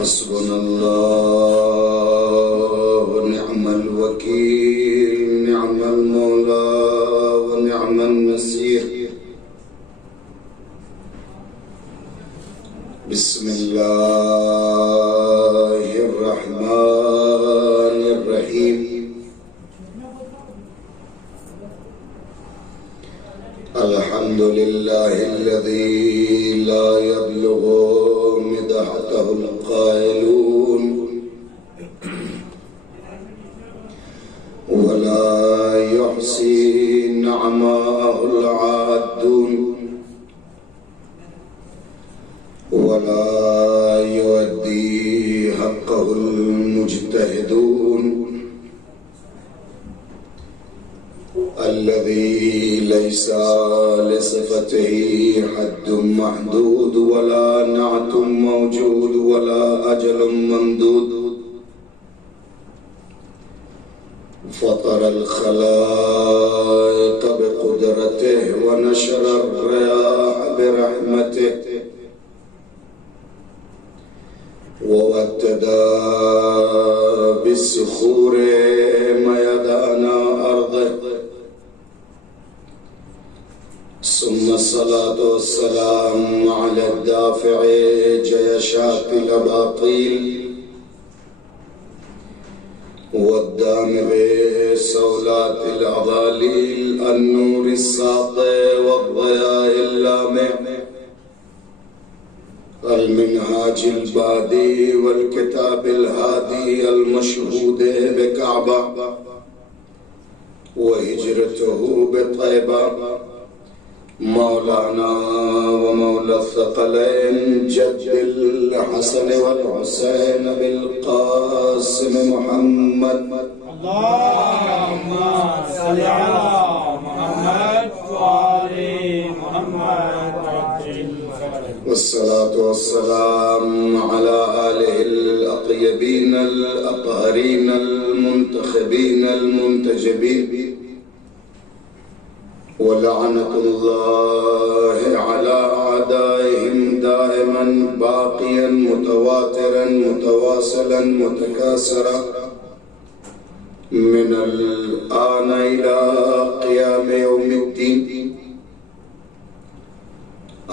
حسبنا الله ونعم الوكيل، نعم المولى ونعم النصير. بسم الله الرحمن الرحيم. الحمد لله الذي لا يبلغ مدحته القائلون ولا يحصي نعماءه العادون ولا يؤدي حقه المجتهدون، الذي ليس لصفته حد محدود ولا نعت موجود ولا أجل ممدود. فطر الخلائق بقدرته ونشر الرياح برحمته ووتدا بالصخور ميدان أرضه، ثم الصلاة والسلام على الدافع جيشات الأباطيل والدامغ صولات الأضاليل، النور الساطع والضياء اللامع، المنهاج البادي والكتاب الهادي، المشهود بكعبة وهجرته بطيبة، مولانا ومولى الثقلين جد الحسن والحسين بالقاسم محمد. اللهم صل على محمد وآل محمد والصلاة والسلام على آله الأطيبين الأطهرين المنتخبين المنتجبين، ولعنة الله على أعدائهم دائما باقيا متواترا متواصلا متكاثرا من الآن إلى قيام يوم الدين.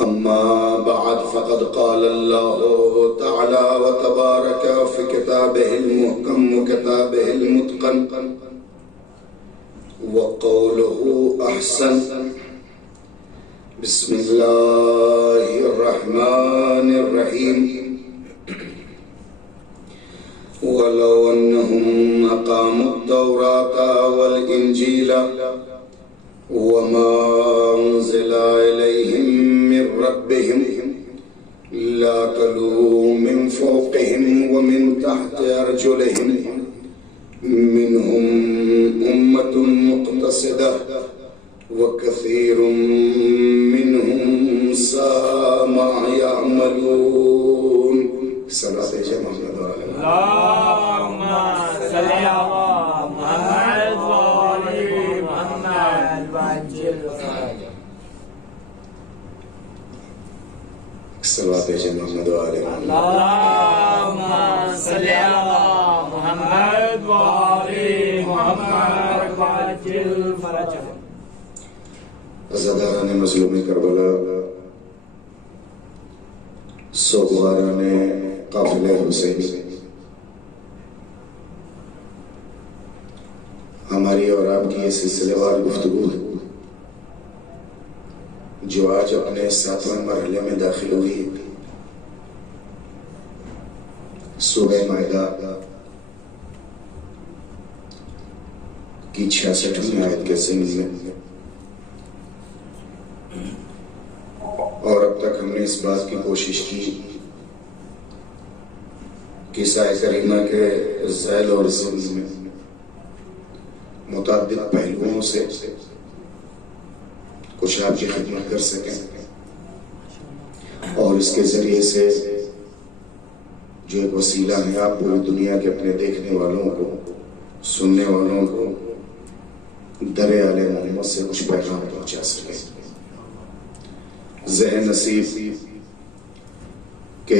أما بعد، فقد قال الله تعالى وتبارك في كتابه المحكم وكتابه المتقن وقوله أحسن. بسم الله الرحمن الرحيم. ولو أنهم أقاموا التوراة والإنجيل وما أنزل إليهم من ربهم لأكلوا من فوقهم ومن تحت أرجلهم، منهم أمة مقتصدة وكثير منهم ساء ما يعملون. صلاة جماعة اللهم صل على محمد وآل محمد وعجل فرجه. صلاة جماعة اللهم صل على محمد وآل محمد وعجل فرجه. عزاداران مظلوم کربلا، سوگواران قافلہ حسین، ہماری اور آپ کی یہ سلسلے وار گفتگو ہے جو آج اپنے 7ویں مرحلے میں داخل ہوئی. سورہ مائدہ کی 66ویں آیت کے ضمن میں، اور اب تک ہم نے اس بات کی کوشش کی کہ سائے کریمہ کے ذیل اور ضمن میں متعدد پہلوؤں سے کچھ آپ کی خدمت کر سکیں، اور اس کے ذریعے سے جو ایک وسیلہ ہے آپ پوری دنیا کے اپنے دیکھنے والوں کو، سننے والوں کو در آل محمد سے کچھ پیغام پہنچا سکیں. ذہن نصیب کہ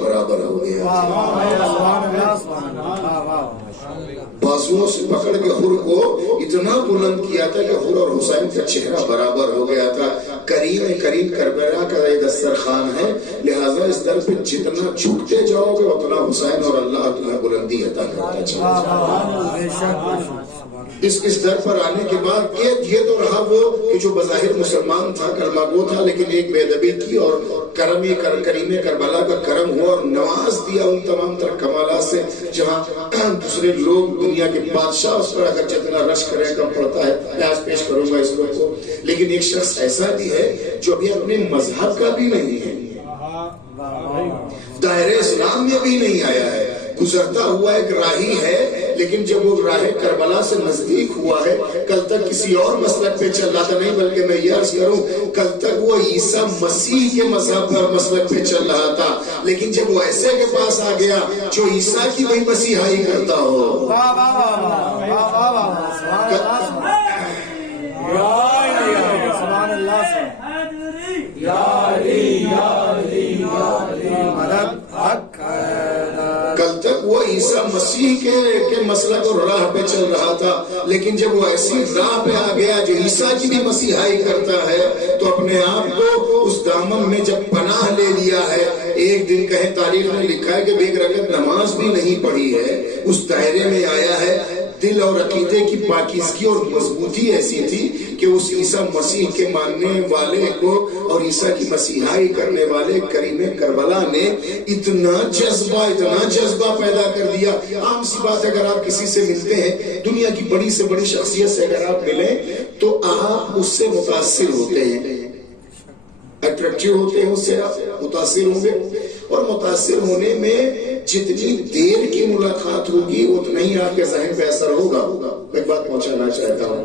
برابر ہو گیا، بازوؤں سے پکڑ کے حر کو اتنا بلند کیا تھا کہ حر اور حسین کا چہرہ برابر ہو گیا تھا۔ کریم کربلا کا یہ دسترخوان ہے، لہٰذا اس در پہ جتنا جھکتے جاؤ گے اتنا حسین اور اللہ تمہیں بلندی عطا کرتا چلا جائے۔ اس در پر آنے کے بعد یہ تو رہا وہ کہ جو بظاہر مسلمان تھا، کلمہ گو تھا، لیکن ایک بے ادبی کی اور کریم کربلا کا کرم ہوا اور نواز دیا ان تمام تر کمالات سے، جہاں دوسرے لوگ دنیا کے بادشاہ اس پر اگر جتنا رش کریں کم پڑتا ہے۔ میں آج پیش کروں گا اس لوگ کو، لیکن ایک شخص ایسا بھی ہے جو ابھی اپنے مذہب کا بھی نہیں ہے، دائرہ اسلام میں بھی نہیں آیا ہے، گزرتا ہوا ایک راہی ہے، لیکن جب وہ راہ کربلا سے نزدیک ہوا ہے، کل تک کسی اور مسلک پہ چل رہا تھا، نہیں بلکہ میں یہ عرض کروں کل تک وہ عیسیٰ مسیح کے مذہب پر مسلک پہ چل رہا تھا، لیکن جب وہ ایسے کے پاس آ گیا جو عیسیٰ کی وہی مسیحائی کرتا ہو، کل تک وہ عیسیٰ مسیح کے مسلک اور راہ پہ چل رہا تھا، لیکن جب وہ ایسی راہ پہ آ گیا جو عیسیٰ کی بھی مسیحائی کرتا ہے، تو اپنے آپ کو اس دامن میں جب پناہ لے لیا ہے۔ ایک دن کہیں تاریخ میں لکھا ہے کہ ایک رکعت نماز بھی نہیں پڑھی ہے، اس دائرے میں آیا ہے۔ دل اور عقیدے کی پاکیزگی اور مضبوطی ایسی تھی کہ اس عیسیٰ مسیح کے ماننے والے کو اور عیسیٰ کی مسیحائی کرنے والے کریم کربلا نے اتنا جذبہ پیدا کر دیا۔ عام سی بات ہے، اگر آپ کسی سے ملتے ہیں، دنیا کی بڑی سے بڑی شخصیت سے اگر آپ ملیں تو آپ اس سے متاثر ہوتے ہیں، اٹریکٹیو ہوتے ہیں، اس سے آپ متاثر ہوں گے، اور متاثر ہونے میں جتنی دیر کی ملاقات ہوگی اتنا ہی آپ کے ذہن پہ اثر ہوگا۔ ایک بات پہنچانا چاہتا ہوں،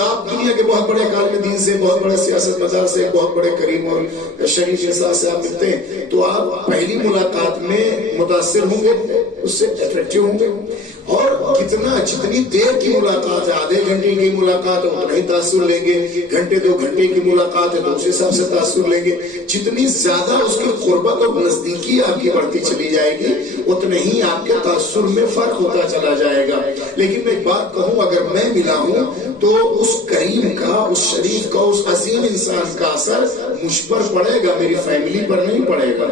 آپ دنیا کے بہت بڑے عالم دین سے، بہت بڑے سیاست مدار سے، بہت بڑے کریم اور شریف انسان سے آپ ملتے ہیں تو آپ پہلی ملاقات میں متاثر ہوں گے، اس سے اٹریکٹیو ہوں گے، اور جتنی دیر کی ملاقات ہے، آدھے گھنٹے کی ملاقات ہے اتنا ہی تاثر لیں گے، گھنٹے 2 گھنٹے کی ملاقات ہے تو اس حساب سے تاثر لیں گے۔ جتنی زیادہ اس کی قربت اور نزدیکی آپ کی بڑھتی چلی جائے گی اتنے ہی آپ کے تاثر میں فرق ہوتا چلا جائے گا۔ لیکن میں ایک بات کہوں، اگر میں ملا ہوں تو اس کریم کا، اس شریف کا، اس عظیم انسان کا اثر مجھ پر پڑے گا، میری فیملی پر نہیں پڑے گا۔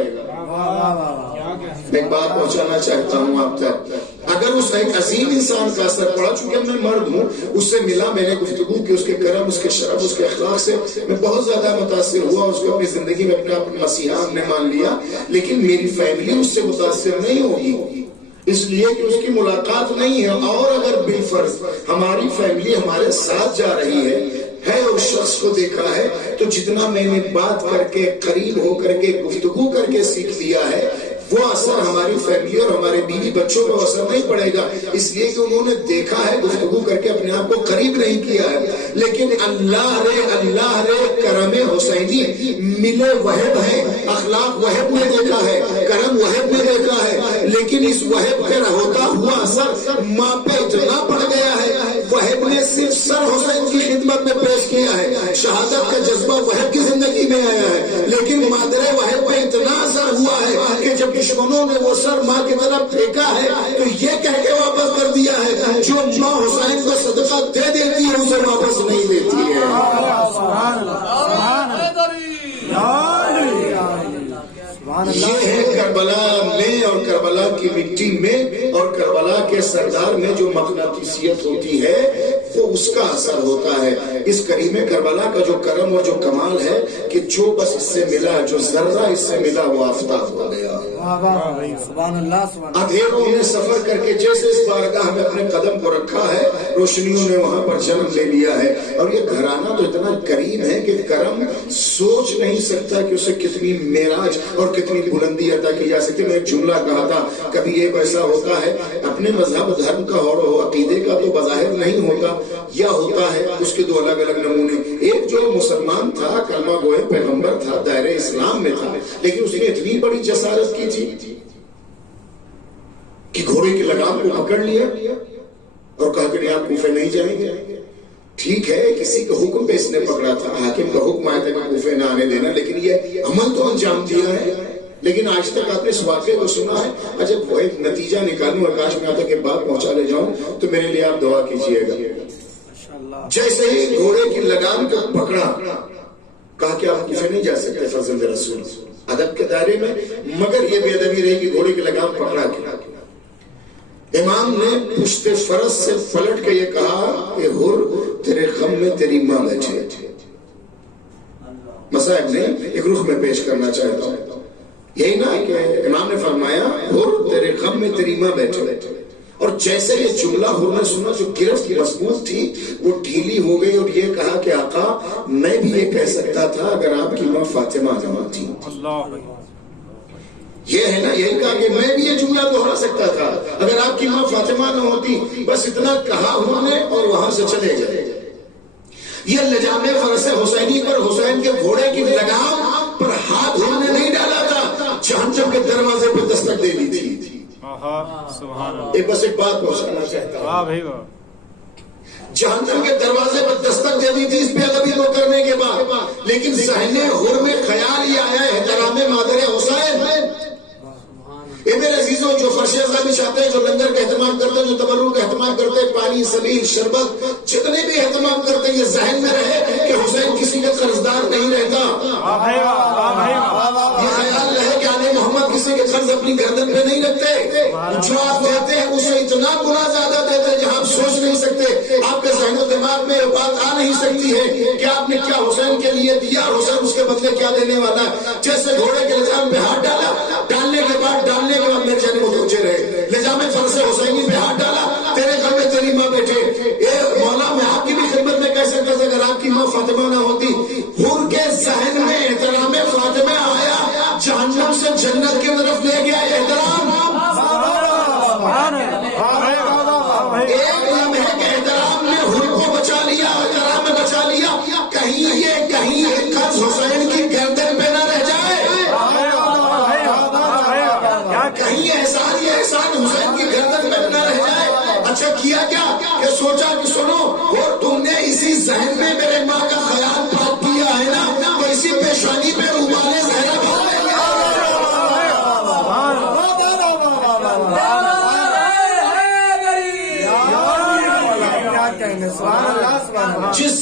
میں ایک بات پہنچانا چاہتا ہوں آپ تک، اگر اس ایک عظیم انسان کا اثر پڑا، چونکہ میں مرد ہوں، اس سے ملا، میں نے گفتگو کی، اس کے کرم، اس کے شرف، اس کے اخلاق سے میں بہت زیادہ متاثر ہوا، اس کو اپنی زندگی میں اپنا مسیحا ہم نے مان لیا، لیکن میری فیملی اس سے متاثر نہیں ہوگی، اس لیے کہ اس کی ملاقات نہیں ہے۔ اور اگر بالفرض ہماری فیملی ہمارے ساتھ جا رہی ہے اس شخص کو دیکھا ہے، تو جتنا میں نے بات کر کے، قریب ہو کر کے، گفتگو کر کے سیکھ لیا ہے، وہ اثر ہماری فیملی اور ہمارے بیوی بچوں پر اثر نہیں پڑے گا، اس لیے کہ انہوں نے دیکھا ہے، گفتگو کر کے اپنے آپ کو قریب نہیں کیا ہے۔ لیکن اللہ رے کرم حسینی ملے وہب ہے، اخلاق وہب نے دیکھا ہے، کرم وہب نے دیکھا ہے، لیکن اس وہب کا ہوتا ہوا اثر ماں پہ اتنا پڑ گیا ہے، وہب نے صرف سر حسین کی خدمت میں پیش کیا ہے، شہادت کا جذبہ وہب کی زندگی میں آیا ہے، لیکن مادر وہب پہ اتنا اثر ہوا ہے کہ جب دشمنوں نے وہ سر ماں کی طرف پھینکا ہے تو یہ کہہ کے واپس کر دیا ہے، جو ماں حسین کو صدقہ دے دیتی ہے اسے واپس نہیں لیتی ہے۔ یہ ہے کربلا میں اور کربلا کی مٹی میں اور کربلا کے سردار میں جو مقناطیسیت ہوتی ہے وہ اس کا اثر ہوتا ہے۔ اس کریم کربلا کا جو کرم اور جو کمال ہے کہ جو بس اس سے ملا، جو ذرہ اس سے ملا وہ آفتاب ہو گیا۔ اندھیروں نے سفر کر کے جیسے اس بارگاہ میں اپنے قدم کو رکھا ہے، روشنیوں نے وہاں پر جنم لے لیا ہے، اور یہ گھرانہ تو اتنا کریم ہے کہ کرم سوچ نہیں سکتا کہ اسے کتنی معراج اور کتنی بلندی عطا کی جا سکتی۔ میں ایک جملہ کہا تھا، کبھی ایک ایسا ہوتا ہے اپنے مذہب دھرم کا اور عقیدے کا تو بظاہر نہیں ہوتا، یا ہوتا ہے، اس کے 2 الگ الگ نمونے۔ ایک جو مسلمان تھا، کلمہ گوئے پیغمبر تھا، دائرہ اسلام میں تھا، لیکن اس نے اتنی بڑی جسارت کی تھی کہ گھوڑے کی لگام کو پکڑ لیا اور کہا کہ نہیں آپ کوفے نہیں جائیں گے۔ ٹھیک ہے، کسی کے حکم پہ اس نے پکڑا تھا، حاکم کا حکم آیا تھا کہ کوفے نہ آنے دینا، لیکن یہ عمل تو انجام دیا ہے۔ لیکن آج تک آپ نے اس واقعے کو سنا ہے؟ اچھا وہ ایک نتیجہ نکالوں اور کاش میں آتا کہ بات پہنچا لے جاؤں تو میرے لیے آپ دعا کیجئے گا. جیسے ہی گھوڑے کی لگام کو پکڑا کہا کہ آپ کسی نہیں جا سکتے فرزند رسول ادب کے دائرے میں، مگر یہ بے ادبی رہی کہ گھوڑے کی لگام پکڑا کے امام نے پشت فرس سے پلٹ کے یہ کہا کہ حر تیرے غم میں تیری ماں بیٹھے. مصائب نے ایک رخ میں پیش کرنا چاہتا ہوں یہی نا کہ امام نے فرمایا حر تیرے غم میں تیری ماں بیٹھے، اور جیسے یہ جملہ حر نے سنا جو گرفت مضبوط تھی وہ ڈھیلی ہو گئی اور یہ کہا کہ آقا میں بھی یہ کہہ سکتا تھا اگر آپ کی ماں فاطمہ نہ تھی. یہ ہے نا، یہی کہا کہ میں بھی یہ جملہ دہرا سکتا تھا اگر آپ کی ماں فاطمہ نہ ہوتی. بس اتنا کہا انہوں نے اور وہاں سے چلے گئے. یہ لجام فرس حسینی پر حسین کے گھوڑے کی لگام پر ہاتھ انہوں نے نہیں ڈالا تھا، جہنم کے دروازے پہ دستک دے دی تھی. بس ایک بات پہنچانا چاہتا ہوں، جہنم کے دروازے پر دستک دے دی تھی اس پہ ادبی کو کرنے کے بعد، لیکن ذہن حر میں خیال یہ آیا احترام مادر حسین. اے میرے عزیزوں، جو فرش ازا بچھاتے ہیں، جو لنگر کا اہتمام کرتے ہیں، جو تبرک کا اہتمام کرتے ہیں، پانی سبیل شربت جتنے بھی اہتمام کرتے ہیں، یہ ذہن میں رہے کہ حسین کسی کا قرضدار نہیں رہتا. یہ خیال رہے کہ آل محمد کسی کے قرض اپنی گردن پہ نہیں رکھتے. جو آپ دیتے ہیں اسے اتنا گنا زیادہ دیتے ہیں جہاں آپ سوچ نہیں سکتے. آپ کے ذہن و دماغ میں یہ بات آ نہیں سکتی ہے کہ آپ نے کیا حسین کے لیے دیا اور حسین اس کے بدلے کیا دینے والا ہے. جیسے گھوڑے کے لجام پہ ہاتھ ڈالا، ڈالنے کے بعد میرے جانے متوجہ رہے، لجام فرس حسینی پہ ہاتھ ڈالا، تیرے گھر میں تیری ماں بیٹھے. اے مولا میں آپ کی بھی خدمت میں کہہ سکتا تھا اگر آپ کی ماں فاطمہ نہ ہوتی. حر کے ذہن میں احترام فاطمہ آیا، جہنم سے جنت کی طرف لے گیا احترام. ایک لمحے کے احترام نے حر کو بچا لیا، احترام میں بچا لیا. کہیں ایک قرض حسین کی گردن پہ نہ رہ جائے، کہیں احسان حسین کی گردن پہ نہ رہ جائے. اچھا کیا کیا کہ سوچا کہ سنو اور تم نے اسی ذہن میں میرے ماں کا خیال پاک کیا ہے نا، تو اسی پیشانی پہ رومال زہرا جس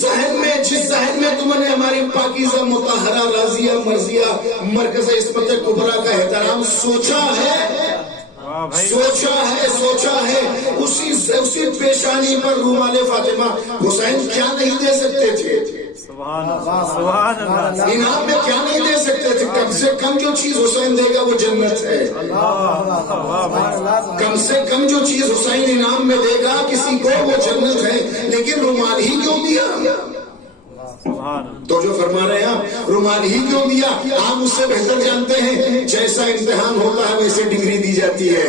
ذہن میں تم نے ہماری پاکیزہ مطہرہ راضیہ مرضیہ مرکز عصمت کبریٰ کا احترام سوچا ہے اسی پیشانی پر رومال فاطمہ حسین کیا نہیں دے سکتے تھے؟ انعام میں کیا نہیں دے سکتے تھے؟ کم سے کم جو چیز حسین دے گا وہ جنت ہے. کم سے کم جو چیز حسین انعام میں دے گا کسی کو وہ جنت ہے. لیکن رومال ہی کیوں دیا؟ تو جو فرما رہے ہیں آپ رومال ہی کیوں دیا؟ آپ اس سے بہتر جانتے ہیں جیسا امتحان ہوتا ہے ویسے ڈگری دی جاتی ہے.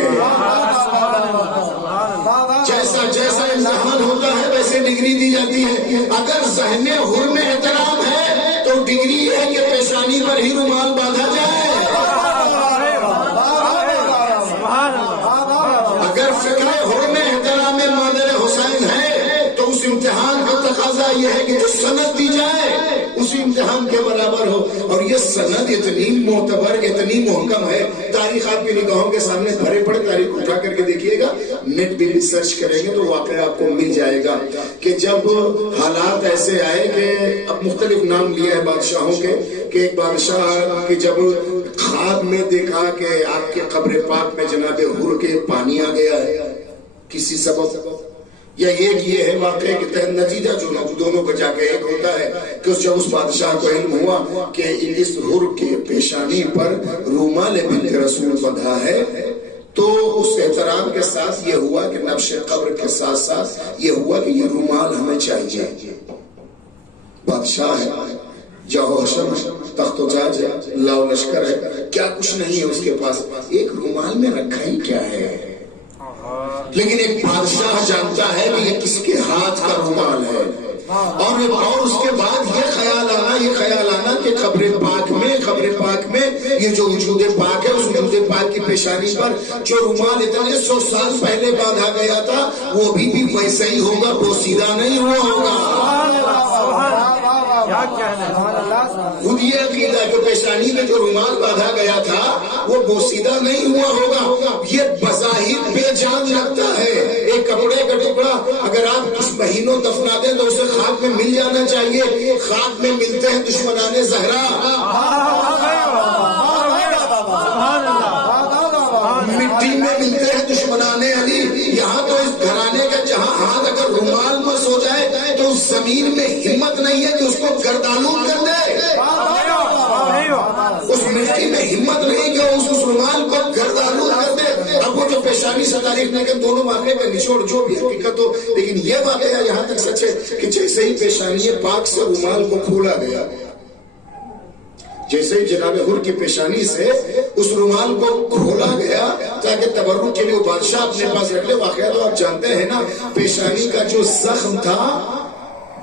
جیسا امتحان ہوتا ہے ویسے ڈگری دی جاتی ہے. اگر ذہن حر میں احترام ہے تو ڈگری ہے کہ پیشانی پر ہی رومال باندھا جائے. اگر فکر حر میں احترام مادر حسین ہے تو اس امتحان کا تقاضا یہ ہے کہ جو سند دی جائے اسی امتحان کے برابر ہو. اور یہ سند اتنی معتبر اتنی محکم ہے، تاریخ آپ کی نگاہوں کے سامنے بھرے پڑے، تاریخ اٹھا کر کے دیکھیے گا، نیٹ بھی سرچ کریں گے تو واقعہ آپ کو مل جائے گا کہ جب حالات ایسے آئے کہ اب مختلف نام لیا ہے بادشاہوں کے، کہ ایک بادشاہ کہ جب خواب میں دیکھا کہ آپ کے قبر پاک میں جناب حر کے پانی آ گیا ہے کسی سبب، یا ایک یہ ہے واقعے کے تحت نتیجہ جو دونوں کو جا کے ایک ہوتا ہے کہ جب اس بادشاہ کو علم ہوا کہ اس حر کے پیشانی پر رومال بنت رسول بندھا ہے تو اس احترام کے ساتھ یہ ہوا کہ نبش قبر کے ساتھ ساتھ یہ ہوا کہ یہ رومال ہمیں چاہیے. بادشاہ ہے، جاہو حشم ہے، تخت و تاج ہے، لاؤ لشکر ہے، کیا کچھ نہیں ہے اس کے پاس، ایک رومال میں رکھا ہی کیا ہے. لیکن ایک بادشاہ جانتا ہے کہ یہ کس کے ہاتھ کا رومال ہے. اور اس کے بعد یہ خیال آنا کہ قبر پاک میں یہ جو وجود پاک ہے اس وجود پاک کی پیشانی پر جو رومال اتنے 100 سال پہلے باندھا گیا تھا وہ بھی ویسا ہی ہوگا، بوسیدہ نہیں ہوا ہوگا. خود یہ عقیدہ کہ پیشانی میں جو رومال باندھا گیا تھا وہ بوسیدہ نہیں ہوا ہوگا، یہ بظاہر بے جان لگتا ہے۔ ایک کپڑے کا ٹکڑا اگر آپ کچھ مہینوں دفنا دیں تو اسے خاک میں مل جانا چاہیے، خاک میں ملتے ہیں دشمنان زہرا، مٹی میں ملتے ہیں دشمنان علی۔ یہاں تو اس گھرانے کا جہاں ہاتھ اگر رومال مس ہو جائے تو اس زمین میں ہمت نہیں ہے کہ اس کو گردآلود کر دے، اس مٹی میں ہمت نہیں کہ اس رومال کو گردآلود کر دے۔ اب وہ جو پیشانی سے تاریخ نے کہ دونوں واقعے کا نچوڑ جو بھی حقیقت ہو، لیکن یہ واقعہ یہاں تک سچ ہے کہ جیسے ہی پیشانی پاک سے رومال کو کھولا گیا، جیسے جناب حر کی پیشانی سے اس رومال کو کھولا گیا تاکہ تبرک کے لیے بادشاہ اپنے پاس رکھ لے۔ واقعہ تو آپ جانتے ہیں نا، پیشانی کا جو زخم تھا،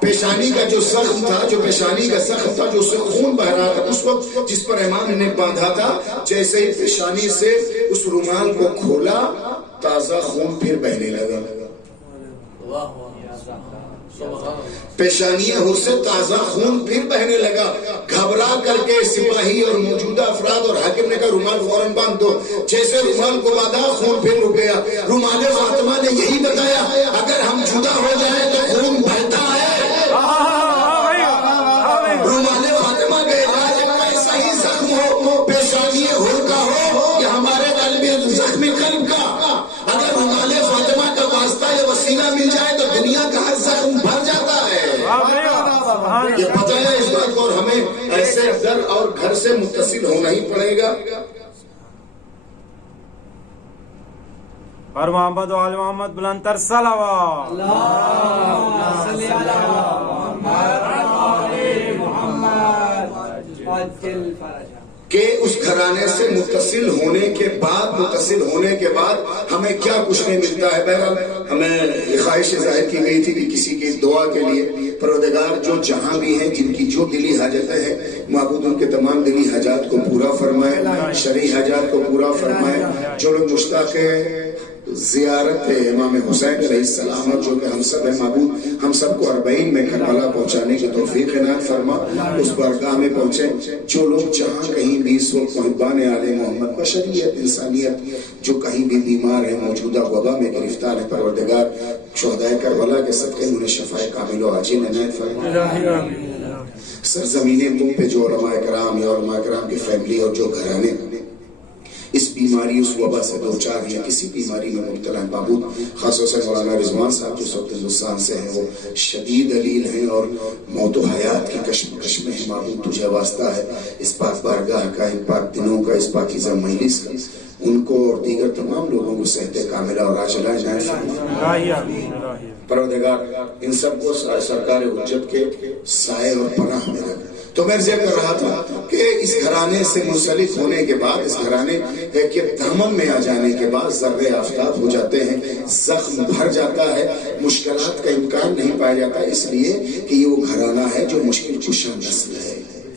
پیشانی کا جو زخم تھا، جو پیشانی کا زخم تھا جو اس سے خون بہ رہا تھا، اس وقت جس پر امام نے باندھا تھا، جیسے ہی پیشانی سے اس رومال کو کھولا تازہ خون پھر بہنے لگا۔ پیشانی حر سے تازہ خون پھر بہنے لگا۔ گھبرا کر کے سپاہی اور موجودہ افراد اور حاکم نے کہا رومال فوراً باندھ دو۔ جیسے رومال کو باندھا خون پھر رک گیا۔ رومال فاطمہ نے یہی بتایا اگر ہم جدا ہو جائیں تو خون بہتا ہے۔ رومال فاطمہ کا علاج ایسا ہی زخم ہو، پیشانی حر کا ہو یا ہمارے قلب زخم قلب کا، اگر رومال فاطمہ کا واسطہ یا وسیلہ مل جائے تو دنیا کا ہر زخم بھر جاتا ہے۔ یہ پتہ ہے اس بات کو، اور ہمیں ایسے در اور گھر سے متصل ہونا ہی پڑے گا۔ اور محمد و آل محمد بلندتر صلوات۔ اللہم صلی علی محمد عجل فرجہ۔ کہ اس گھرانے سے متصل ہونے کے بعد ہمیں کیا کچھ نہیں ملتا ہے۔ بہرحال ہمیں یہ خواہش ظاہر کی گئی تھی کہ کسی کی دعا کے لیے پروردگار جو جہاں بھی ہیں، جن کی جو دلی حاجتیں ہیں، معبود ان کے تمام دلی حاجات کو پورا فرمائے، شرعی حاجات کو پورا فرمائے۔ جو لوگ مشتاق ہیں زیارت امام حسین علیہ السلام، جو کہ ہم سب ہیں، معبود ہم سب کو 40 میں کربلا پہنچانے کی توفیق عنایت فرما، اس بارگاہ میں پہنچیں۔ جو لوگ جہاں کہیں بھی اس وقت محبان آل محمد، بشریت، انسانیت جو کہیں بھی بیمار ہیں، موجودہ وبا میں گرفتار ہیں، پروردگار شہدائے کربلا کے صدقے انہیں شفاء کامل و عاجل عنایت فرما۔ سرزمین تم پہ جو علماء کرام یا علماء کرام کی فیملی اور جو گھرانے اس بیماری، اس وبا سے دو چار یا کسی بیماری میں مبتلا ہیں، معبود خاص طور سے مولانا رضوان صاحب جو سب ہندوستان سے ہیں، وہ شدید علیل ہیں اور موت و حیات کی کشمکش میں ہیں۔ معبود تجھے واسطہ ہے اس پاک بارگاہ کا، ان پاک دنوں کا، اس پاکیزہ مجلس کا، ان کو اور دیگر تمام لوگوں کو صحت کاملہ اور عاجلہ عنایت فرما۔ پروردگار ان سب کو سرکار حجت کے سائے اور پناہ میں رکھ۔ تو میں ذکر کر رہا تھا کہ اس گھرانے سے منسلک ہونے کے بعد، اس گھرانے کے دامن میں آ جانے کے بعد ذرے آفتاب ہو جاتے ہیں، زخم بھر جاتا ہے، مشکلات کا امکان نہیں پایا جاتا، اس لیے کہ یہ وہ گھرانہ ہے جو مشکل کشا نسل ہے۔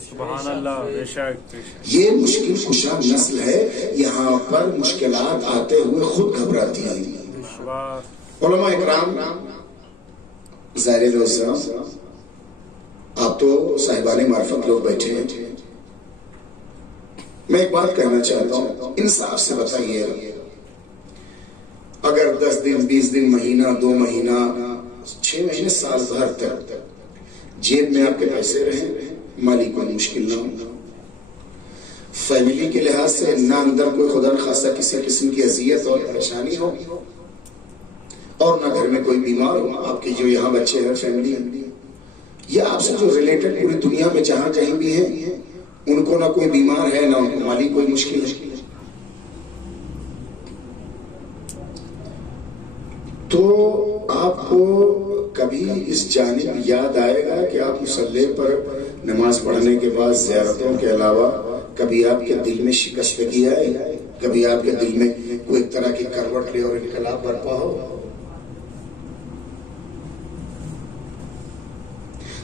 سبحان اللہ، بے شک۔ یہ مشکل کشا نسل ہے، یہاں پر مشکلات آتے ہوئے خود گھبراتی ہیں۔ علماء اکرام، ظاہر دوستان، آپ تو صاحبان معرفت لوگ بیٹھے ہیں، میں ایک بات کہنا چاہتا ہوں، انصاف سے بتائیے، اگر 10 دن 20 دن مہینہ 2 مہینہ 6 مہینے سال بھر تک جیب میں آپ کے پیسے رہیں، مالی کوئی مشکل نہ ہو، فیملی کے لحاظ سے نہ اندر کوئی خدا نخواستہ کسی قسم کی اذیت اور پریشانی ہو، اور نہ گھر میں کوئی بیمار ہو، آپ کے جو یہاں بچے ہیں، فیملی ہیں، یا آپ سے جو ریلیٹڈ پوری دنیا میں جہاں کہیں بھی ہیں، ان کو نہ کوئی بیمار ہے، نہ ان کو مالی کوئی مشکل ہے، تو آپ کو کبھی اس جانب یاد آئے گا کہ آپ مصلی پر نماز پڑھنے کے بعد زیارتوں کے علاوہ کبھی آپ کے دل میں شکستگی آئے، کبھی آپ کے دل میں کوئی طرح کی کروٹ لے اور انقلاب برپا ہو؟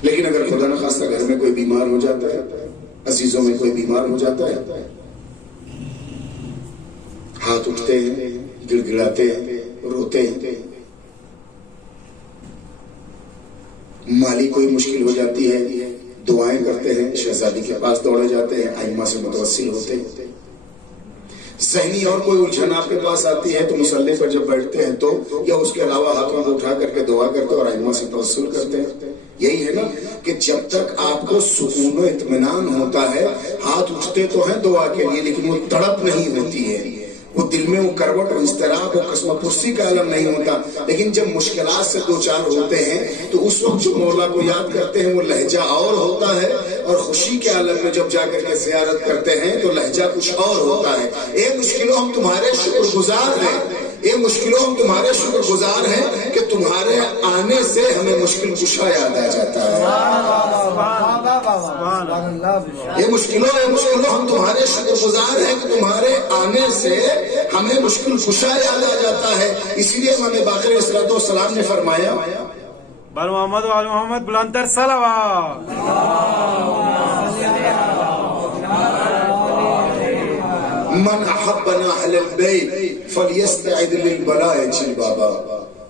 لیکن اگر خدا نخواستہ گھر میں کوئی بیمار ہو جاتا ہے، عزیزوں میں کوئی بیمار ہو جاتا ہے، ہاتھ اٹھتے ہیں، گڑ گڑاتے ہیں، روتے ہیں، مالی کوئی مشکل ہو جاتی ہے، دعائیں کرتے ہیں، شہزادی کے پاس دوڑے جاتے ہیں، ائمہ سے متوسل ہوتے ہیں۔ ذہنی اور کوئی الجھن آپ کے پاس آتی ہے تو مصلی پر جب بیٹھتے ہیں تو یا اس کے علاوہ ہاتھوں کو اٹھا کر کے دعا کرتے اور ائمہ سے توسل کرتے ہیں۔ یہی ہے نا کہ جب تک آپ کو سکون و اطمینان ہوتا ہے، ہاتھ اٹھتے تو ہیں دعا کے لیے لیکن وہ تڑپ نہیں ہوتی ہے، وہ دل میں وہ کروٹ و اضطراب و قسم پرسی کا عالم نہیں ہوتا۔ لیکن جب مشکلات سے دو چار ہوتے ہیں تو اس وقت جو مولا کو یاد کرتے ہیں وہ لہجہ اور ہوتا ہے، اور خوشی کے عالم میں جب جا کر کے زیارت کرتے ہیں تو لہجہ کچھ اور ہوتا ہے۔ اے مشکلوں ہم تمہارے شکر گزار ہیں، اے مشکلوں ہم تمہارے شکر گزار ہیں کہ تمہارے آنے سے ہمیں مشکل کشا یاد آ جاتا ہے۔ یہ مشکلوں ہم تمہارے شکر گزار ہیں کہ تمہارے آنے سے ہمیں مشکل کشا یاد آ جاتا ہے۔ اسی لیے امام باقر علیہ الصلوۃ والسلام نے فرمایا بل محمد و آل محمد بلندتر صلوات۔ من احبنا اہل البیت فلیستعد للبلاء جلبابا۔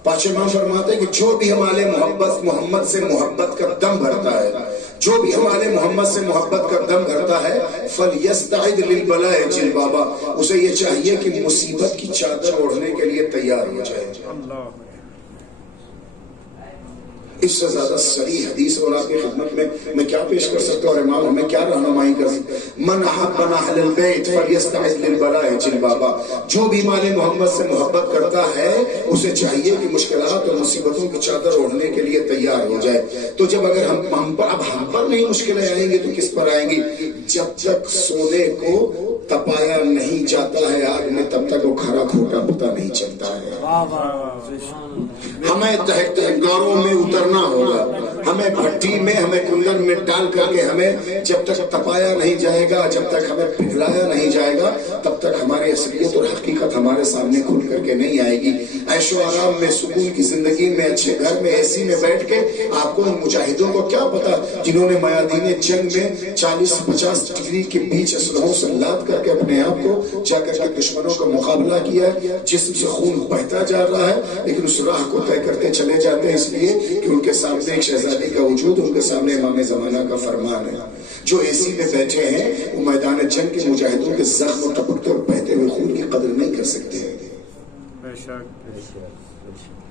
پانچ امام فرماتے ہیں کہ جو بھی ہمارے محمد سے محبت کا دم بھرتا ہے، جو بھی ہمارے محمد سے محبت کا دم بھرتا ہے، فلیستعد للبلاء جلبابا، اسے یہ چاہیے کہ مصیبت کی چادر اوڑھنے کے لیے تیار ہو جائے۔ اس سے زیادہ صریح حدیث اور آپ کی خدمت میں کیا پیش کر سکتا ہوں اور امام ہمیں کیا رہنمائی کر سکتے؟ من احبنا اہل البیت فلیستعد للبلاء جلبابا، جو بھی مال محمد سے محبت کرتا ہے اسے چاہیے کہ مشکلات اور مصیبتوں کی چادر اوڑھنے کے لیے تیار ہو جائے۔ تو جب اگر ہم پر نہیں مشکلیں آئیں گی تو کس پر آئیں گی؟ جب تک سونے کو تپایا نہیں جاتا ہے آگ میں تب تک وہ کھرا کھوٹا پتہ نہیں چلتا ہے۔ ہمیں گاروں میں اترنا ہوگا، ہمیں بھٹی میں، ہمیں کلر میں ڈال کر کے ہمیں جب تک تپایا نہیں جائے گا، جب تک ہمیں پگھلایا نہیں جائے گا، تب تک ہماری اصلیت اور حقیقت ہمارے سامنے کھل کر کے نہیں آئے گی۔ عیش و آرام میں، سکون کی زندگی میں، اچھے گھر میں، اے سی میں بیٹھ کے آپ کو ان مجاہدوں کو کیا پتا جنہوں نے میادین جنگ میں 40-50 ڈگری کے بیچ اسلحوں سے لاد کر کے اپنے آپ کو جا کر کے دشمنوں کا مقابلہ کیا ہے، جسم سے خون بہتا جا رہا ہے لیکن اس راہ کو طے کرتے چلے جاتے ہیں، اس لیے کہ ان کے سامنے ایک شہزادی کا وجود، ان کے سامنے امام زمانہ کا فرمان ہے۔ جو اے سی میں بیٹھے ہیں وہ میدان جنگ کے مجاہدوں کے زخم اور ٹپکتے اور بہتے ہوئے خون کی قدر نہیں کر سکتے ہیں۔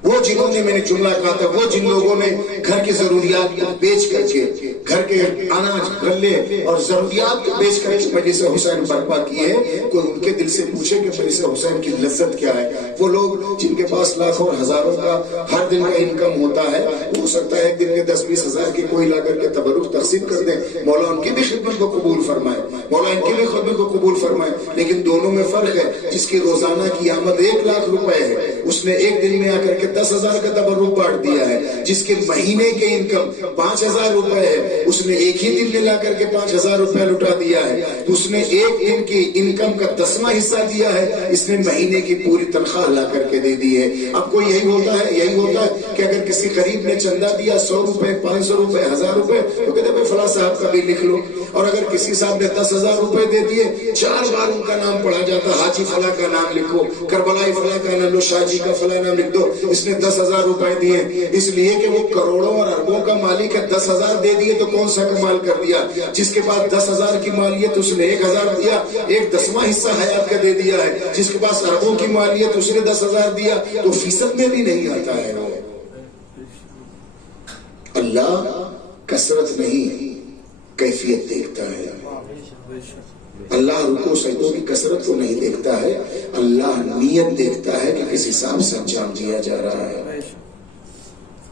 وہ جنہوں نے، میں نے جملہ کہا تھا، وہ جن لوگوں نے گھر کی ضروریات کو بیچ کر کے، گھر کے اناج غلے اور ضروریات کو بیچ کر کے مجلس حسین برپا کیے، کوئی ان کے دل سے پوچھے کہ مجلس حسین کی لذت کیا ہے؟ وہ لوگ جن کے پاس لاکھوں اور ہزاروں کا ہر دن کا انکم ہوتا ہے، ہو سکتا ہے ایک دن کے 10-20 ہزار کی کوئی لا کر کے تبرک تقسیم کر دیں، مولا ان کی بھی خدمت کو قبول فرمائے، مولا ان کی بھی خدمت کو قبول فرمائے، لیکن دونوں میں فرق ہے۔ جس کی روزانہ کی آمد 1 لاکھ روپے ہے، اس نے ایک دن میں آ کر کے 10,000 کا تبرک بانٹ دیا ہے۔ جس کے مہینے کے انکم 5,000 روپے ہے، اس نے ایک ہی دن میں لا کر کے 5,000 روپے لٹا دیا ہے، تو اس نے ایک دن کی انکم کا 10واں حصہ دیا ہے، اس نے مہینے کی پوری تنخواہ لا کر کے دے دی ہے۔ اب کوئی یہی ہوتا ہے کہ اگر کسی غریب نے چندہ دیا 100 روپے، 500 روپے، 1000 روپے، تو کہتے ہیں فلاں صاحب کا بھی لکھ لو، اور اگر کسی صاحب نے 10,000 روپے دے دیے، 4 بار ان کا نام پڑھا جاتا، حاجی فلاں کا نام لکھو، کربلائی فلاں کا نام لو، شاہ جی کا فلاں نام لکھ دو، اس نے 10,000 روپے دیے، اس لیے کہ وہ کروڑوں اور اربوں کا مالک ہے۔ 10,000 دے دیے تو کون سا کمال کر دیا؟ جس کے پاس 10,000 کی مالیت اس نے 1,000 دیا، 1/10واں حصہ حیات کا دے دیا ہے۔ جس کے پاس اربوں کی مالیت اس نے 10,000 دیا تو فیصد میں بھی نہیں آتا ہے۔ اللہ کثرت نہیں کیفیت دیکھتا ہے، اللہ رکوع سجدوں کی کثرت کو نہیں دیکھتا ہے، اللہ نیت دیکھتا ہے کہ کس حساب سے انجام دیا جا رہا ہے۔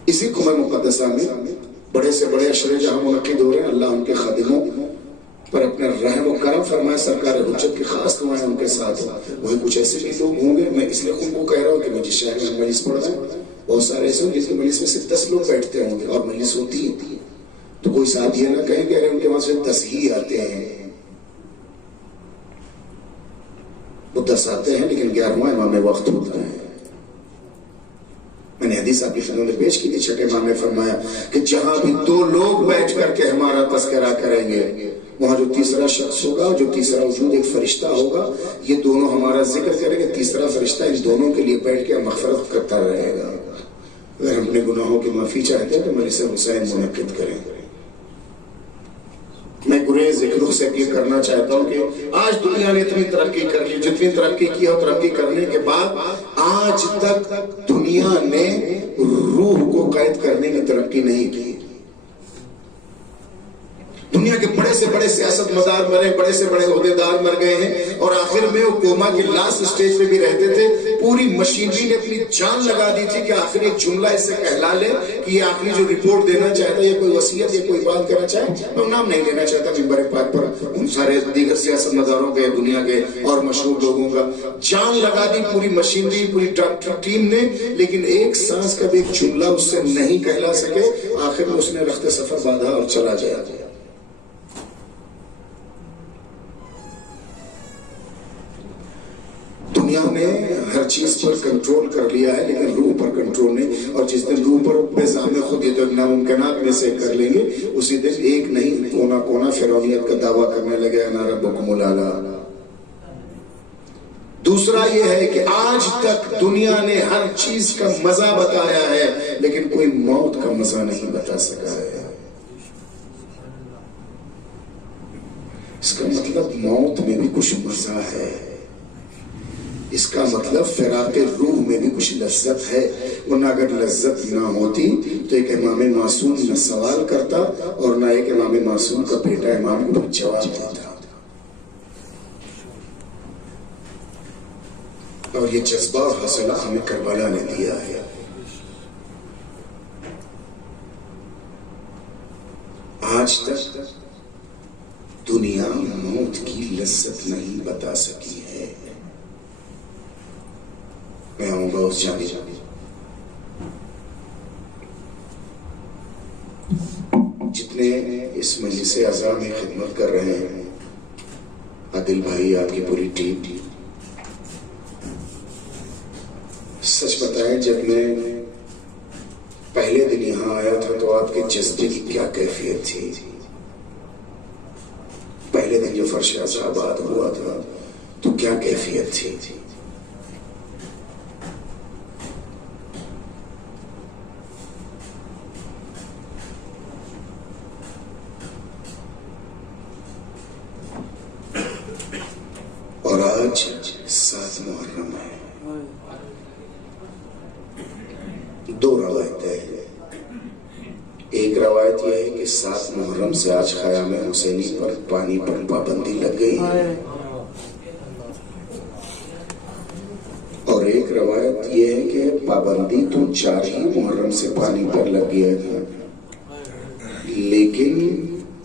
اسی قمر مقدسہ میں بڑے سے بڑے اشرے جہاں منعقد ہو رہے ہیں، اللہ ان کے خادموں پر اپنے رحم و کرم فرمائے، سرکار حجت کی خاص دعائیں ان کے ساتھ ہوں۔ وہی کچھ ایسے بھی لوگ ہوں گے، میں اس لیے خود کو کہہ رہا ہوں کہ میں جس شہر میں مجلس پڑھ رہا ہوں بہت سارے ایسے ہوں جس کی مجلس میں صرف 10 لوگ بیٹھتے ہوں گے اور مجلس ہوتی ہے، تو کوئی صاحب یہ نہ کہیں کہ ارے ان کے وہاں سے 10 ہی آتے ہیں، وہ 10 آتے ہیں لیکن 11واں امام وقت ہوتا ہے۔ میں نے حدیث آپ کی خدمت میں پیش کی تھی، چھٹے امام نے فرمایا کہ جہاں بھی 2 لوگ بیٹھ کر کے ہمارا تذکرہ کریں گے، وہاں جو تیسرا شخص ہوگا، جو تیسرا وجود ایک فرشتہ ہوگا، یہ دونوں ہمارا ذکر کریں گے، تیسرا فرشتہ ان دونوں کے لیے بیٹھ کے مغفرت کرتا رہے گا۔ اگر ہم اپنے گناہوں کی معافی چاہتے ہیں تو مجلس حسین منعقد کریں، گریز ایک رخ سے یہ کرنا چاہتا ہوں کہ آج دنیا نے اتنی ترقی کر لی، جتنی ترقی کی اور ترقی کرنے کے بعد آج تک دنیا نے روح کو قید کرنے کی ترقی نہیں کی۔ دنیا کے بڑے سے بڑے سیاست مدار مرے، بڑے سے بڑے عہدیدار مر گئے ہیں، اور آخر میں وہ کوما کے لاسٹ سٹیج پہ بھی رہتے تھے۔ پوری مشینری نے اپنی جان لگا دی تھی کہ آخر ایک جملہ اس سے کہلا لے کہ یہ آخری جو رپورٹ دینا چاہتا ہے، یا کوئی وصیت یا کوئی بات کرنا چاہے، میں نام نہیں لینا چاہتا منبر پاک پر ان سارے دیگر سیاست مداروں کے، دنیا کے اور مشہور لوگوں کا، جان لگا دی پوری مشینری، پوری ٹیم نے، لیکن ایک سانس کا بھی ایک جملہ اس سے نہیں کہلا سکے۔ آخر میں اس نے رخت سفر باندھا اور چلا جایا۔ دنیا نے ہر چیز پر کنٹرول کر لیا ہے، لیکن روح پر کنٹرول نہیں، اور جس دن روح پر بے زعم خود یہ تو ناممکنات میں سے کر لیں گے، اسی دن ایک نہیں کونا کونا فرعونیت کا دعویٰ کرنے لگے انا ربکم الاعلی۔ دوسرا یہ ہے کہ آج تک دنیا نے ہر چیز کا مزہ بتایا ہے، لیکن کوئی موت کا مزہ نہیں بتا سکا ہے۔ اس کا مطلب موت میں بھی کچھ مزہ ہے، اس کا مطلب فراق روح میں بھی کچھ لذت ہے، ورنہ اگر لذت نہ ہوتی تو ایک امام معصوم نہ سوال کرتا اور نہ ایک امام معصوم کا بیٹا امام کو جواب دیتا۔ اور یہ جذبہ اور حوصلہ ہمیں کربلا نے دیا ہے۔ آج تک دنیا موت کی لذت نہیں بتا سکی ہے۔ میں آؤں گا اس جانے جتنے اس مجلس اعزا میں خدمت کر رہے ہیں، عادل بھائی، آپ کی پوری ٹیم، سچ بتائیں جب میں پہلے دن یہاں آیا تھا تو آپ کے جذبے کی کیا کیفیت تھی؟ پہلے دن جو فرش اعزا آباد ہوا تھا تو کیا کیفیت تھی؟ اور آج 7 محرم ہے۔ 2 روایتیں ہیں۔ ایک روایت یہ ہے کہ 7 محرم سے آج خیام حسینی پر پانی پر پابندی لگ گئی ہے، اور ایک روایت یہ ہے کہ پابندی تو 4 ہی محرم سے پانی پر لگ گیا تھا، لیکن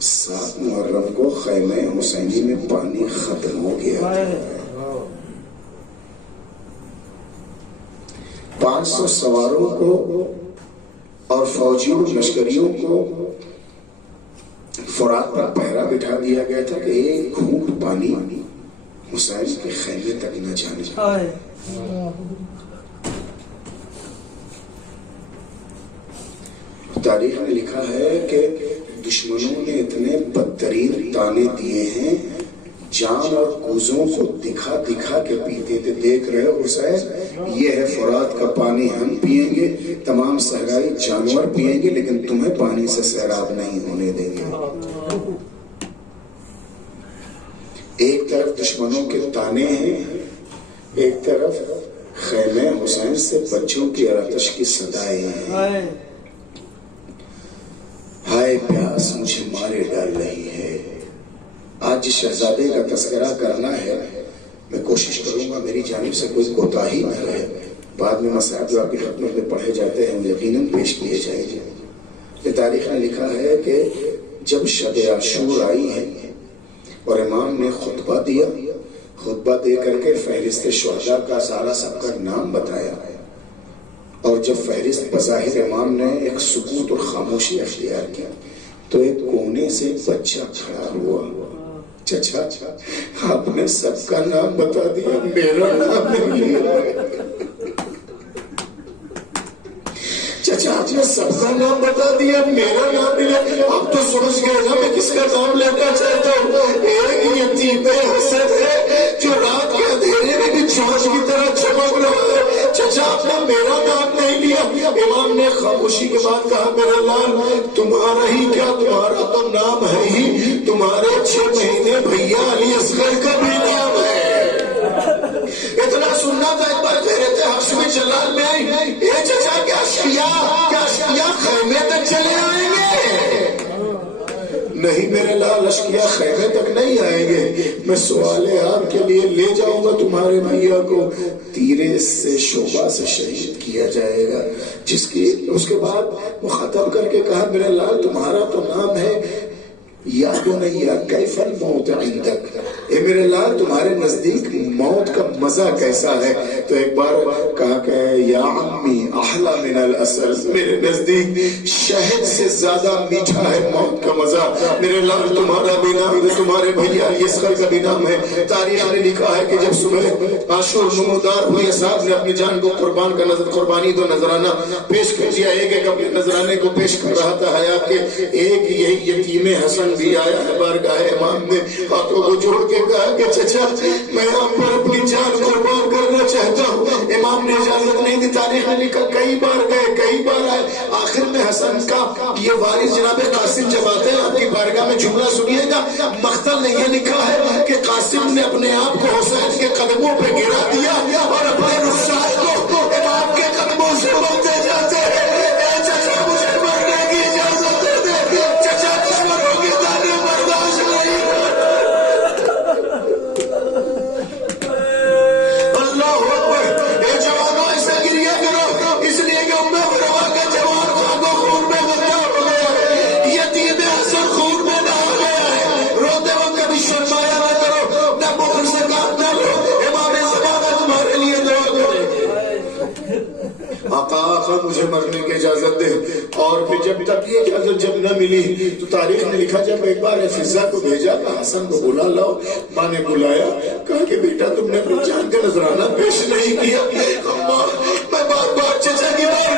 7 محرم کو خیمہ حسینی میں پانی ختم ہو گیا تھا۔ 500 سواروں کو اور فوجیوں لشکریوں کو فرات پر پہرا بٹھا دیا گیا تھا کہ ایک گھونٹ پانی حسین کے خیمے تک نہ جانے پائے۔ تاریخ میں لکھا ہے کہ دشمنوں نے اتنے بدترین تانے دیے ہیں، جام اور کوزوں کو دکھا دکھا کے پیتے تھے۔ دیکھ رہے ہو حسین، یہ ہے فرات کا پانی، ہم پیئیں گے، تمام صحرائی جانور پیئیں گے، لیکن تمہیں پانی سے سیراب نہیں ہونے دیں گے۔ ایک طرف دشمنوں کے تانے ہیں، ایک طرف خیمہ حسین سے بچوں کی آتش کی صدائیں ہیں۔ ہائے پیاس مجھے مارے ڈال رہی ہے۔ آج جس شہزادے کا تذکرہ کرنا ہے، میں کوشش کروں گا میری جانب سے کوئی کوتاہی نہ رہے۔ بعد میں مسائل جو آپ کی خدمت میں پڑھے جاتے ہیں یقیناً پیش کیے جائیں گے۔ یہ تاریخ میں لکھا ہے کہ جب شب عاشور آئی ہے اور امام نے خطبہ دیا، خطبہ دے کر کے فہرست شہداء کا سارا سب کا نام بتایا، اور جب فہرست بظاہر امام نے ایک سکوت اور خاموشی اختیار کیا تو ایک کونے سے بچہ کھڑا ہوا۔ چچا آپ نے سب کا نام بتا دیا، میرا نام نہیں لیا۔ چچا آپ نے سب کا نام بتا دیا، میرا نام نہیں لیا۔ اب تو سمجھ گئے نا میں کس کا نام لینا چاہتا ہوں۔ ایک یتیم حسن ہے جو رات کے اندھیرے میں بھی چونچ کی طرح چمک رہا ہے۔ چچا آپ نے میرا نام نہیں لیا۔ امام نے خاموشی کے بعد کہا، میرا لال تمہارا ہی کیا، تمہارا تو نام ہے ہی، تمہارے میں چلے آئیں گے؟ نہیں میرے لال، اشقیاء خیمے تک نہیں آئیں گے، میں سوال آپ کے لیے لے جاؤں گا تمہارے بھیا کو، تیرے سے شعبہ سے شہید کیا جائے گا، جس کی اس کے بعد مخاطب کر کے کہا میرے لال تمہارا تو نام ہے یا بنیا کیف الموت عندک، اے میرے لال تمہارے نزدیک موت کا مزہ کیسا ہے؟ تو ایک بار کہا کہ یا عمی احلی من العسل، میرے نزدیک شہد سے زیادہ میٹھا ہے موت کا مزہ، میرے لال تمہارا بھی نام ہے، تمہارے بھیا یسخر کا بھی نام ہے۔ تاریخ نے لکھا ہے کہ جب صبح عاشور نمودار ہوئے، صاحب نے اپنی جان کو قربان کا قربانی دو نذرانہ پیش کر دیا، ایک ایک اپنے نذرانے کو پیش کر رہا تھا حیات کے، ایک یہی یتیم حسن بھی آیا ہے بارگاہ امام نے، ہاتھوں کو جوڑ کے کہا کہ چچا میں آپ پر اپنی جان قربان کرنا چاہتا ہوں۔ امام نے اجازت نہیں دی، تاریخ نے لکھا کئی بار گئے کئی بار آئے، آخر میں حسن کا یہ وارث جناب قاسم جب آتے ہیں آپ کی بارگاہ میں، جملہ سنیے گا، مقتل نے یہ لکھا ہے کہ قاسم نے اپنے آپ کو حسین کے قدموں پہ گرا دیا اور اپنے رخسار کو امام کے قدموں سے بولتے جاتے ہیں اے چچا مجھے مرنے کی اجازت دے دے، چچا دشمنوں کی دانے برداشت نہیں۔ اللہ اکبر، اے جوانوں ایسا گریہ کرو، اس لیے کہ امہ مروا کا جوان خاک و خون میں غرق ہو گیا ہے، یتیم حسن خون میں نہ ہو گیا ہے، روتے وقت کبھی شرمایا نہ کرو، نہ بخل سے کام نہ لو، امام زمانہ تمہارے لیے دعا کرے۔ آقا مجھے مرنے کی اجازت دے، اور پھر جب تک یہ اجازت جب نہ ملی تو تاریخ نے لکھا جب ایک بار فضا کو بھیجا کہ حسن کو بلا لاؤ، ماں نے بلایا، کہا کہ بیٹا تم نے اپنی جان کا نذرانہ پیش نہیں کیا، اماں میں بار بار چچا کی بار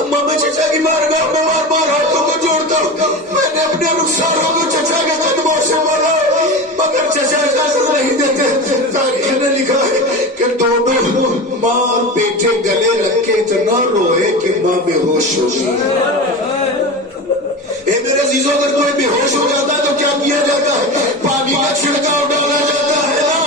اماں میں چچا کی بارگاہ میں بار بار ہاتھوں کو جوڑتا ہوں، میں نے اپنے رخساروں کو چچا کے قدموں سے ملا مگر چچا اجازت نہیں دیتے۔ تاریخ نے لکھا ہے کہ دونوں ماں اور بیٹے گلے لگ کے اتنا روئے کہ ماں بے ہوش ہو گئی۔ اے میرے عزیزوں اگر کوئی بے ہوش ہو جاتا ہے تو کیا کیا جاتا ہے؟ پانی کا چھڑکاؤ ڈالا جاتا ہے نا۔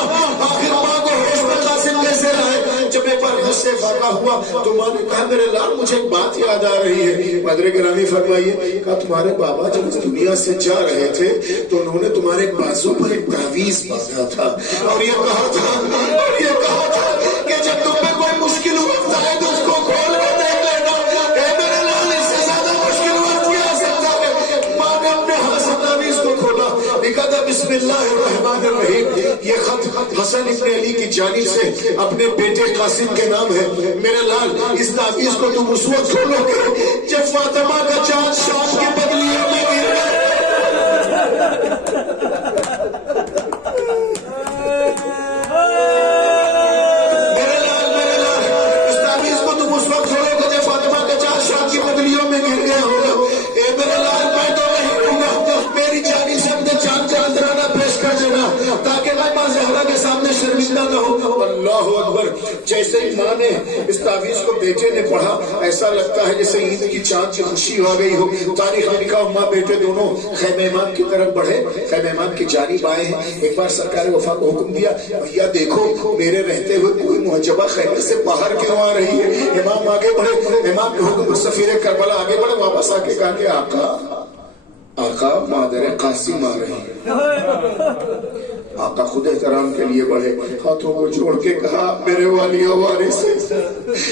آخر ماں کو ہوش میں قاسم کیسے رہے؟ جب ایک بار غصے فاقہ ہوا تو ماں نے کہا میرے لال مجھے ایک بات یاد آ رہی ہے، مدر گرامی فرمائیے، کہا تمہارے بابا جب اس دنیا سے جا رہے تھے تو انہوں نے تمہارے بازو پر ایک تعویذ باندھا تھا اور یہ کہا تھا کہ جب تم پہ کوئی مشکل وقت آئے تو اس کو کھول کر دیکھ لینا۔ اے میرے لال اس سے زیادہ مشکل وقت کیا آ سکتا ہے؟ ماں نے اپنے ہاتھ سے تعویذ کو کھولا، لکھا تھا بسم اللہ الرحمن الرحیم، یہ خط حسن ابن علی کی جانب سے اپنے بیٹے قاسم کے نام ہے۔ میرے لال اس تعویذ کو تم اس وقت کھولو گے جب فاطمہ کا چاند شام کی بدلیوں میں گر گیا۔ میرے لال اس تعویذ کو تم اس وقت کھولو گے جب فاطمہ کا چاند شام کی بدلیوں میں گر گیا ہوگا۔ اے میرے لال میں تو نہیں ہوں گا، میری جانی سے اپنے چاند کا نذرانہ پیش کر دینا تاکہ میں ماں زہرا کے سامنے شرمندہ نہ ہوں۔ اللہ اکبر، جیسے ہی ماں نے اس تعویذ کو بیٹے نے پڑھا ایسا لگتا ہے جیسے عید کی چاند کی خوشی ہو گئی ہو۔ تاریخ نے لکھا ماں بیٹے دونوں خیمہ امام کی طرف بڑھے، خیمہ امام کی جانب آئے ہیں۔ ایک بار سرکار وفا کو حکم دیا بھیا دیکھو میرے رہتے ہوئے کوئی محجبہ خیمے سے باہر کیوں آ رہی ہے؟ امام آگے بڑھے، امام کے حکم پر سفیر کربلا آگے بڑھے، واپس آ کے کہا کہ آقا مادر قاسم آ رہی ہے۔ آقا خود احترام کے لیے بڑھے، ہاتھوں کو جوڑ کے کہا میرے والی وارث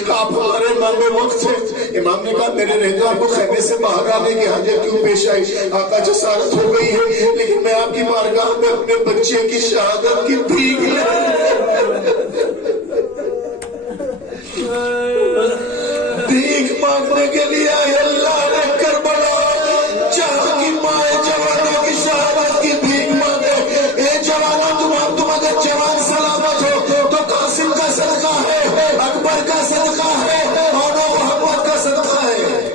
آپ ہمارے امام وقت ہیں۔ امام نے کہا میرے رہتے آپ کو خیمے سے باہر آنے کی حاجت کیوں پیش آئی؟ آقا جسارت ہو گئی ہے لیکن میں آپ کی بارگاہ میں اپنے بچے کی شہادت کی بھیک مانگنے کے لیے آئے۔ اللہ نے کربلا جہاں کی ماں جوانوں کی شہادت کی بھیک مانگے۔ اے جوانوں تم اگر جوان سلامت ہو تو قاسم کا صدقہ ہے، اکبر کا صدقہ ہے اور محمد کا صدقہ ہے۔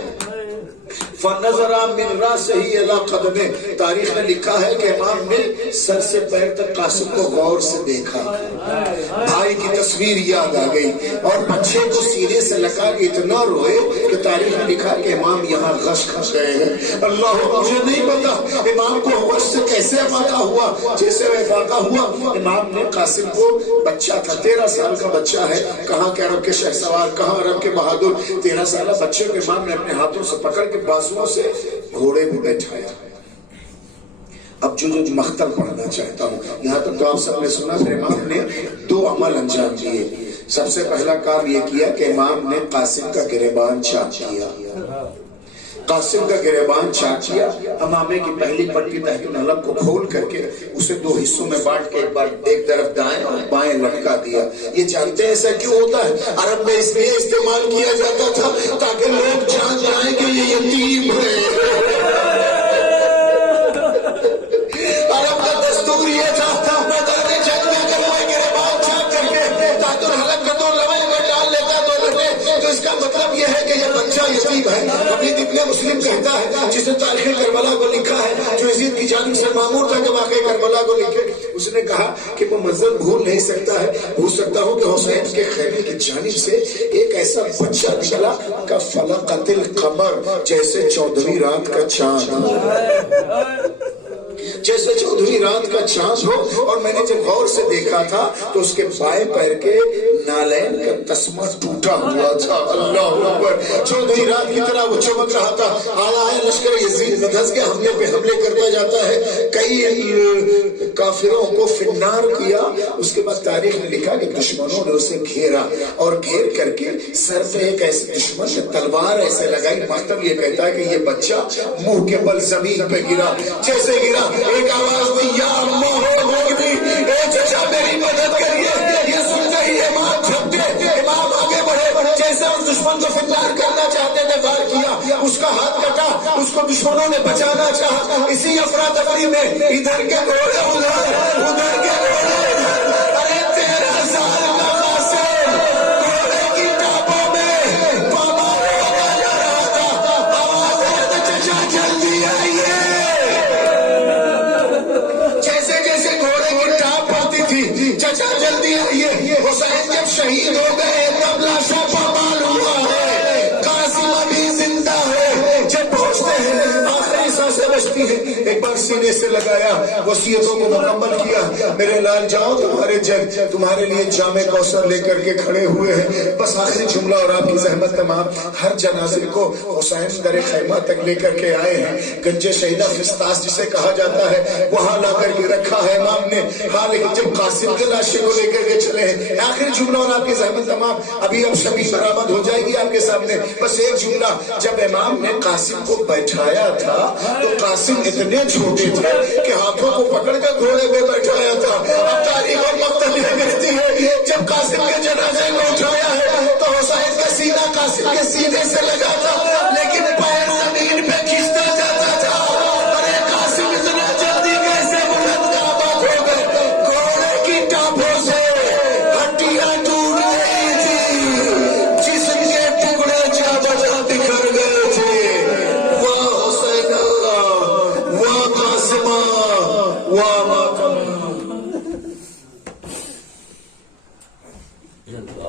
فنظر من راسہ الی قدمہ، تاریخ نے لکھا ہے کہ امام نے سر سے پیر تک قاسم کو غور سے دیکھا، بھائی کی تصویر یاد آ گئی اور بچے کو سینے سے لگا کے اتنا روئے کہ تاریخ نے لکھا کہ امام یہاں غش کھا گئے ہیں۔ اللہ، مجھے نہیں پتا امام کو غش سے کیسے افاقہ ہوا، جیسے وہ افاقہ ہوا امام نے قاسم کو، بچہ تھا 13 سال کا بچہ ہے، کہاں کے عرب کے شہسوار، کہاں عرب کے بہادر، 13 سالہ بچے کو امام نے اپنے ہاتھوں سے پکڑ کے بازوؤں سے گھوڑے پہ بیٹھایا۔ اب جو مختل پڑھنا چاہتا ہوں، یہاں تک تو آپ سب نے سنا، پھر امام نے 2 عمل انجام دیے۔ سب سے پہلا کام یہ کیا کہ امام نے قاسم کا گریبان چاک کیا، قاسم کا گریبان چاک کیا، امامے کی پہلی پٹی تحت الحلق کو کھول کر کے اسے 2 حصوں میں بانٹ کے ایک بار ایک طرف دائیں اور بائیں لٹکا دیا۔ یہ جانتے ہیں ایسا کیوں ہوتا ہے؟ عرب میں اس لیے استعمال کیا جاتا تھا تاکہ لوگ جان جائیں کہ یہ یتیم ہے۔ عرب کا دستور یہ تھا میدان جنگ میں اگر کوئی گریبان چاک کر کے تحت الحلق کا 2 لوائیں میں ڈال لیتا تو اس کا مطلب یہ ہے کہ یہ بچہ یتیم ہے۔ حمید ابن مسلم کہتا ہے، جس نے تاریخ کربلا کو لکھا ہے، جو یزید کی جانب سے مامور تھا کہ واقعہ کربلا کو لکھے، اس نے کہا کہ وہ منظر بھول نہیں سکتا ہے، بھول سکتا ہوں کہ حسین کے خیمے کی جانب سے ایک ایسا بچہ نکلا کا فلقت القمر، جیسے 14ویں رات کا چاند، جیسے 14ویں رات کا چاند ہو۔ اور میں نے جب غور سے دیکھا تھا تو اس کے بائیں پیر کے نالین کا تسمہ ٹوٹا ہوا تھا۔ اللہ اکبر، 14ویں رات کی طرح وہ چمک رہا تھا۔ آیا ہے لشکر یزید دھس کے حملے پہ حملے کرتا جاتا ہے، کئی کافروں کو فنار کیا۔ اس کے بعد تاریخ نے لکھا کہ دشمنوں نے اسے گھیرا اور گھیر کر کے سر پہ ایک ایسے دشمن نے تلوار ایسے لگائی۔ مکتب یہ کہتا ہے کہ یہ بچہ منہ کے بل زمین پہ گرا، جیسے گرا ایک آواز دی، یا اے چچا میری مدد کریے۔ یہ سنتے ہی امام جھپٹے، امام آگے بڑھے، جیسے اس دشمن کو فنار کرنا چاہتے تھے، وار کیا، اس کا ہاتھ کٹا، اس کو دشمنوں نے بچانا چاہا۔ اسی افراتفری میں ادھر کے گھوڑے ادھر کے گھوڑے، ارے 13 سال کا قاسم گھوڑے کی ٹاپوں میں بابا ہوتا جا رہا تھا۔ آواز ہے چچا جلدی آئیے۔ جیسے جیسے گھوڑے کی ٹاپ پڑتی تھی، چچا جلدی آئیے۔ حسین جب شہید ہو گئے تب لاشوں پامال ہوا ہے، قاسم ابھی زندہ ہے۔ جب پہنچتے ہیں آخری سانسیں بچتی ہیں، ایک بار سینے سے لگایا، وصیتوں کو مکمل کیا۔ میرے لال جاؤ، تمہارے جج تمہارے لیے جامع کوثر لے کر کے کھڑے ہوئے ہیں، بس آخری جملہ اور آپ کی زحمت تمام۔ ہر جنازے کو حسین در خیمہ تک لے کر کے آئے ہیں، گنج شہیدہ فسطاس جسے کہا جاتا ہے، وہاں لا کر کے رکھا ہے امام نے۔ ہاں، لیکن جب قاسم کے لاشے کو لے کر کے چلے ہیں، آخری جملہ اور آپ کی زحمت تمام، ابھی اب شبی برآمد ہو جائے گی آپ کے سامنے، بس ایک جملہ۔ جب امام نے قاسم کو بیٹھایا تھا تو قاسم اتنے چھوٹے تھے کہ ہاتھوں کو پکڑ کر گھوڑے پہ بیٹھایا تھا۔ اب تاریخ اور مقتل کہتی ہے جب قاسم کے جنازے کو اٹھایا ہے تو حسین کا سینہ قاسم کے سینے سے لگا تھا، لیکن پیر